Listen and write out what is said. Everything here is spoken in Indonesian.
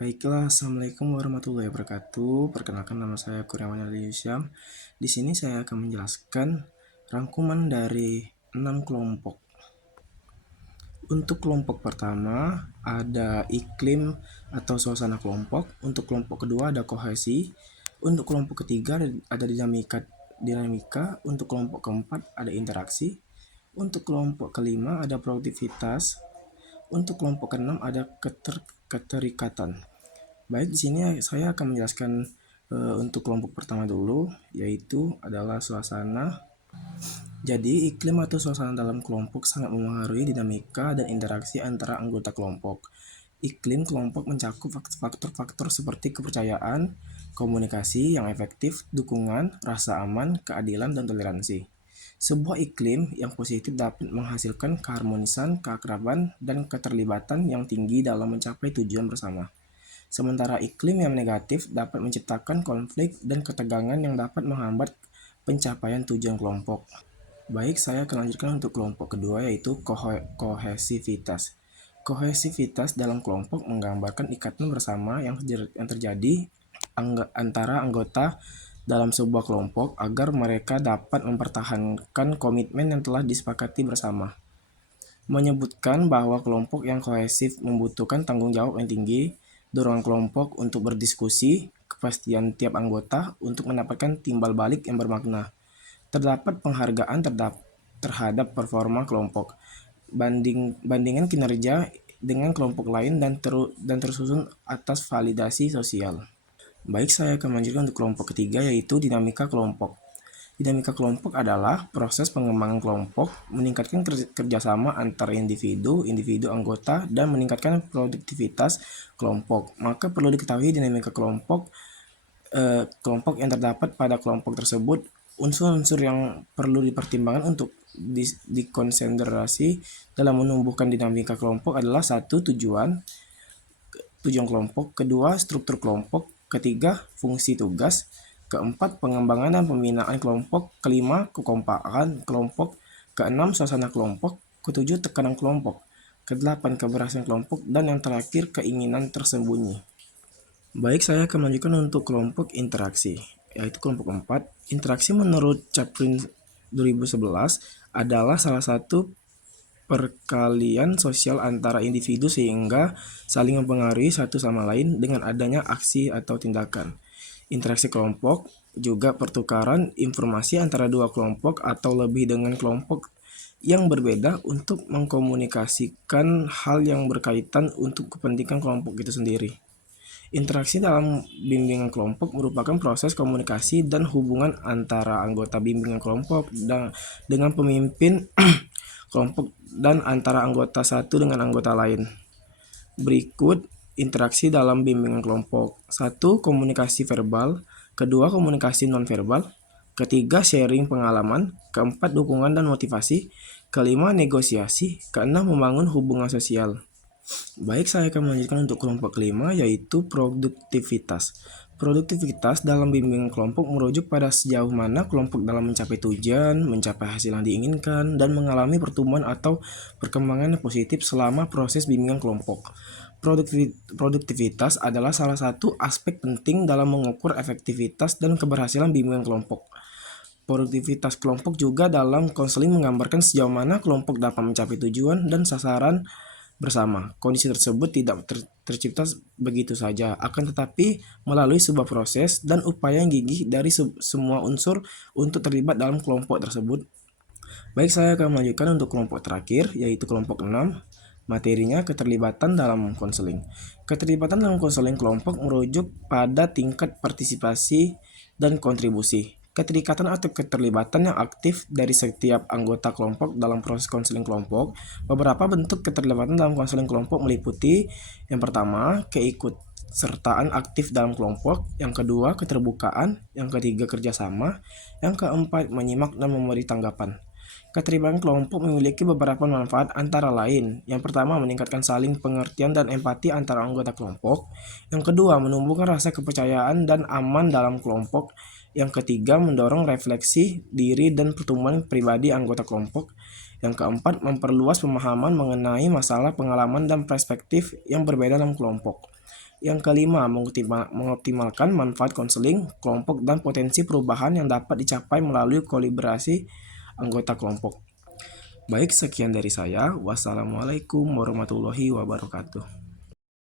Baiklah, Assalamualaikum warahmatullahi wabarakatuh. Perkenalkan, nama saya Kurniawan Yusyam. Di sini saya akan menjelaskan rangkuman dari 6 kelompok. Untuk kelompok pertama ada iklim atau suasana kelompok. Untuk kelompok kedua ada kohesi. Untuk kelompok ketiga ada dinamika. Untuk kelompok keempat ada interaksi. Untuk kelompok kelima ada produktivitas. Untuk kelompok keenam ada keterikatan. Baik, di sini saya akan menjelaskan untuk kelompok pertama dulu, yaitu adalah suasana. Jadi, iklim atau suasana dalam kelompok sangat memengaruhi dinamika dan interaksi antara anggota kelompok. Iklim kelompok mencakup faktor-faktor seperti kepercayaan, komunikasi yang efektif, dukungan, rasa aman, keadilan, dan toleransi. Sebuah iklim yang positif dapat menghasilkan keharmonisan, keakraban, dan keterlibatan yang tinggi dalam mencapai tujuan bersama. Sementara iklim yang negatif dapat menciptakan konflik dan ketegangan yang dapat menghambat pencapaian tujuan kelompok. Baik, saya akan lanjutkan untuk kelompok kedua, yaitu kohesivitas. Kohesivitas dalam kelompok menggambarkan ikatan bersama yang terjadi antara anggota dalam sebuah kelompok agar mereka dapat mempertahankan komitmen yang telah disepakati bersama. Menyebutkan bahwa kelompok yang kohesif membutuhkan tanggung jawab yang tinggi, dorongan kelompok untuk berdiskusi, kepastian tiap anggota untuk mendapatkan timbal balik yang bermakna. Terdapat penghargaan terhadap performa kelompok, bandingan kinerja dengan kelompok lain dan tersusun atas validasi sosial. Baik, saya akan melanjutkan untuk kelompok ketiga, yaitu dinamika kelompok. Dinamika kelompok adalah proses pengembangan kelompok, meningkatkan kerjasama antar individu anggota, dan meningkatkan produktivitas kelompok. Maka perlu diketahui dinamika kelompok yang terdapat pada kelompok tersebut. Unsur-unsur yang perlu dipertimbangkan untuk dikonsentrasi dalam menumbuhkan dinamika kelompok adalah: satu, tujuan kelompok; kedua, struktur kelompok; ketiga, fungsi tugas; keempat, pengembangan dan pembinaan kelompok; kelima, kekompakan kelompok; keenam, suasana kelompok; ketujuh, tekanan kelompok; kedelapan, keberhasilan kelompok; dan yang terakhir, keinginan tersembunyi. Baik, saya akan melanjutkan untuk kelompok interaksi, yaitu kelompok keempat. Interaksi menurut Chaplin 2011 adalah salah satu perkalian sosial antara individu sehingga saling mempengaruhi satu sama lain dengan adanya aksi atau tindakan. Interaksi kelompok juga pertukaran informasi antara dua kelompok atau lebih dengan kelompok yang berbeda untuk mengkomunikasikan hal yang berkaitan untuk kepentingan kelompok itu sendiri. Interaksi dalam bimbingan kelompok merupakan proses komunikasi dan hubungan antara anggota bimbingan kelompok dengan pemimpin kelompok dan antara anggota satu dengan anggota lain. Berikut interaksi dalam bimbingan kelompok. 1. Komunikasi verbal. Kedua, komunikasi nonverbal. Ketiga, sharing pengalaman. Keempat, dukungan dan motivasi. Kelima, negosiasi. Keenam, membangun hubungan sosial. Baik, saya akan melanjutkan untuk kelompok kelima, yaitu produktivitas. Produktivitas dalam bimbingan kelompok merujuk pada sejauh mana kelompok dalam mencapai tujuan, mencapai hasil yang diinginkan, dan mengalami pertumbuhan atau perkembangan yang positif selama proses bimbingan kelompok. Produktivitas adalah salah satu aspek penting dalam mengukur efektivitas dan keberhasilan bimbingan kelompok. Produktivitas kelompok juga dalam konseling menggambarkan sejauh mana kelompok dapat mencapai tujuan dan sasaran bersama. Kondisi tersebut tidak tercipta begitu saja, akan tetapi melalui sebuah proses dan upaya yang gigih dari semua unsur untuk terlibat dalam kelompok tersebut. Baik, saya akan melanjutkan untuk kelompok terakhir, yaitu kelompok 6. Materinya keterlibatan dalam konseling. Keterlibatan dalam konseling kelompok merujuk pada tingkat partisipasi dan kontribusi. Keterikatan atau keterlibatan yang aktif dari setiap anggota kelompok dalam proses konseling kelompok. Beberapa bentuk keterlibatan dalam konseling kelompok meliputi: yang pertama, keikutsertaan aktif dalam kelompok; yang kedua, keterbukaan; yang ketiga, kerjasama; yang keempat, menyimak dan memberi tanggapan. Keterlibatan kelompok memiliki beberapa manfaat, antara lain: yang pertama, meningkatkan saling pengertian dan empati antara anggota kelompok; yang kedua, menumbuhkan rasa kepercayaan dan aman dalam kelompok; yang ketiga, mendorong refleksi diri dan pertumbuhan pribadi anggota kelompok; yang keempat, memperluas pemahaman mengenai masalah, pengalaman, dan perspektif yang berbeda dalam kelompok. Yang kelima, mengoptimalkan manfaat konseling kelompok dan potensi perubahan yang dapat dicapai melalui kolaborasi anggota kelompok. Baik, sekian dari saya. Wassalamualaikum warahmatullahi wabarakatuh.